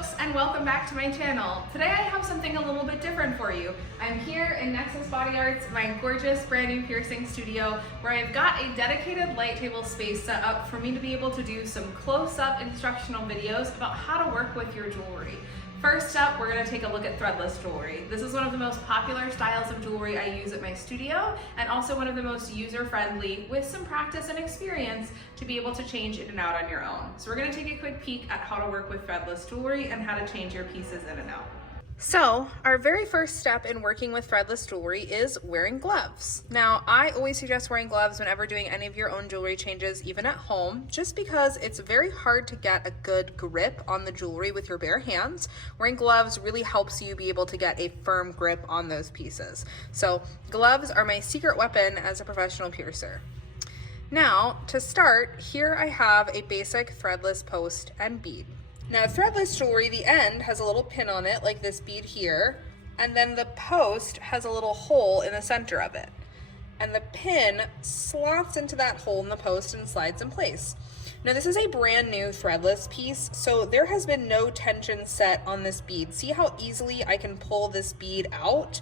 folks, and welcome back to my channel. Today I have something a little bit different for you. I'm here in Nexus Body Arts, my gorgeous brand new piercing studio, where I've got a dedicated light table space set up for me to be able to do some close-up instructional videos about how to work with your jewelry. First up, we're going to take a look at threadless jewelry. This is one of the most popular styles of jewelry I use at my studio, and also one of the most user-friendly with some practice and experience to be able to change in and out on your own. So we're going to take a quick peek at how to work with threadless jewelry and how to change your pieces in and out. So our very first step in working with threadless jewelry is wearing gloves. Now, I always suggest wearing gloves whenever doing any of your own jewelry changes, even at home, just because it's very hard to get a good grip on the jewelry with your bare hands. Wearing gloves really helps you be able to get a firm grip on those pieces. So gloves are my secret weapon as a professional piercer. Now, to start, here I have a basic threadless post and bead. Now, threadless jewelry, the end has a little pin on it, like this bead here, and then the post has a little hole in the center of it. And the pin slots into that hole in the post and slides in place. Now, this is a brand new threadless piece, so there has been no tension set on this bead. See how easily I can pull this bead out?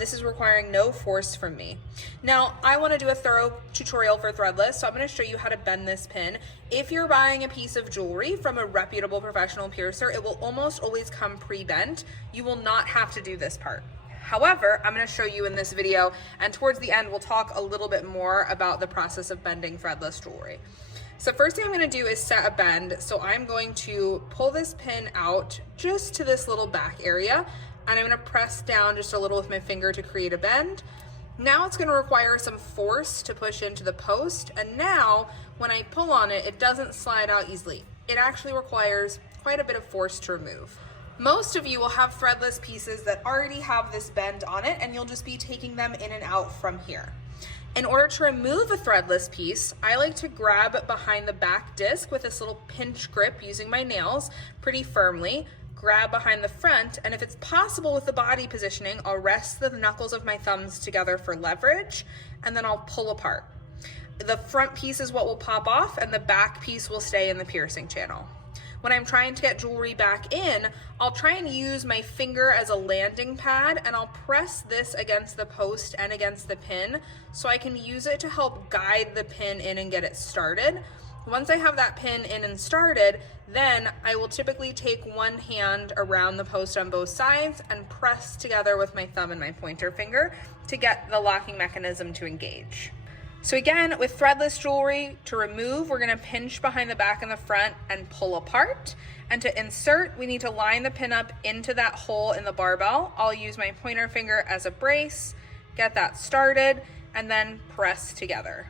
This is requiring no force from me. Now, I want to do a thorough tutorial for threadless, so I'm going to show you how to bend this pin. If you're buying a piece of jewelry from a reputable professional piercer, it will almost always come pre-bent. You will not have to do this part. However, I'm going to show you in this video, and towards the end, we'll talk a little bit more about the process of bending threadless jewelry. So first thing I'm going to do is set a bend. So I'm going to pull this pin out just to this little back area, and I'm going to press down just a little with my finger to create a bend. Now it's going to require some force to push into the post, and now when I pull on it, it doesn't slide out easily. It actually requires quite a bit of force to remove. Most of you will have threadless pieces that already have this bend on it, and you'll just be taking them in and out from here. In order to remove a threadless piece, I like to grab behind the back disc with this little pinch grip using my nails pretty firmly, grab behind the front, and if it's possible with the body positioning, I'll rest the knuckles of my thumbs together for leverage, and then I'll pull apart. The front piece is what will pop off, and the back piece will stay in the piercing channel. When I'm trying to get jewelry back in, I'll try and use my finger as a landing pad, and I'll press this against the post and against the pin so I can use it to help guide the pin in and get it started. Once I have that pin in and started, then I will typically take one hand around the post on both sides and press together with my thumb and my pointer finger to get the locking mechanism to engage. So again, with threadless jewelry, to remove, we're gonna pinch behind the back and the front and pull apart. And to insert, we need to line the pin up into that hole in the barbell. I'll use my pointer finger as a brace, get that started, and then press together.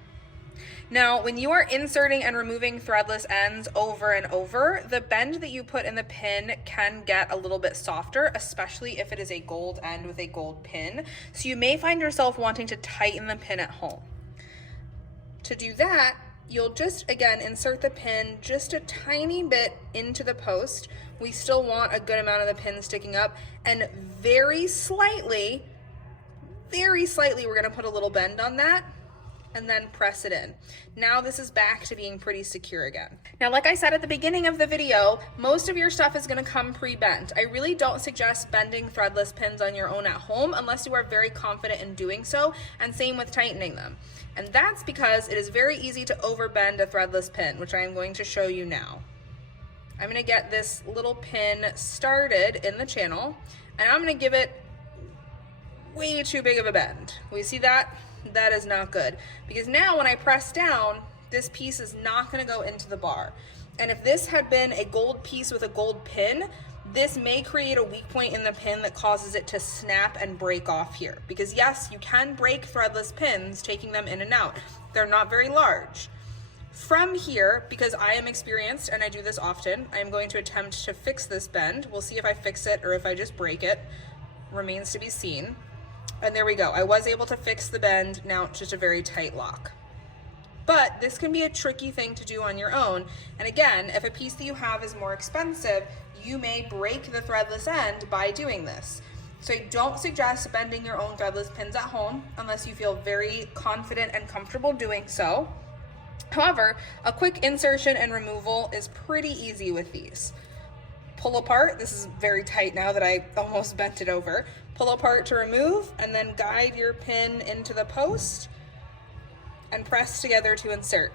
Now, when you are inserting and removing threadless ends over and over, the bend that you put in the pin can get a little bit softer, especially if it is a gold end with a gold pin. So you may find yourself wanting to tighten the pin at home. To do that, you'll just, again, insert the pin just a tiny bit into the post. We still want a good amount of the pin sticking up, and very slightly, we're gonna put a little bend on that and then press it in. Now this is back to being pretty secure again. Now, like I said at the beginning of the video, most of your stuff is gonna come pre-bent. I really don't suggest bending threadless pins on your own at home unless you are very confident in doing so, and same with tightening them. And that's because it is very easy to overbend a threadless pin, which I am going to show you now. I'm gonna get this little pin started in the channel, and I'm gonna give it way too big of a bend. We see that? That is not good, because now when I press down, this piece is not going to go into the bar. And if this had been a gold piece with a gold pin, this may create a weak point in the pin that causes it to snap and break off here. Because yes, you can break threadless pins taking them in and out. They're not very large. From here, because I am experienced and I do this often, I am going to attempt to fix this bend. We'll see if I fix it or if I just break it. Remains to be seen. And there we go. I was able to fix the bend. Now it's just a very tight lock. But this can be a tricky thing to do on your own. And again, if a piece that you have is more expensive, you may break the threadless end by doing this. So I don't suggest bending your own threadless pins at home unless you feel very confident and comfortable doing so. However, a quick insertion and removal is pretty easy with these. pull apart. This is very tight now that I almost bent it over. Pull apart to remove, and then guide your pin into the post and press together to insert.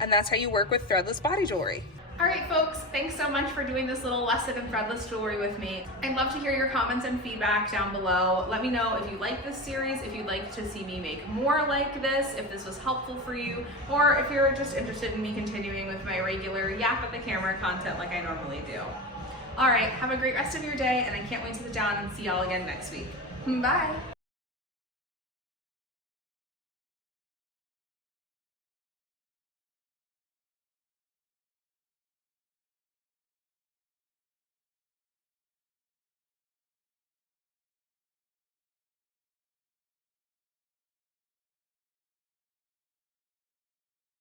And that's how you work with threadless body jewelry. All right, folks, thanks so much for doing this little lesson in threadless jewelry with me. I'd love to hear your comments and feedback down below. Let me know if you like this series, if you'd like to see me make more like this, if this was helpful for you, or if you're just interested in me continuing with my regular yap at the camera content like I normally do. All right, have a great rest of your day, and I can't wait to sit down and see y'all again next week. Bye.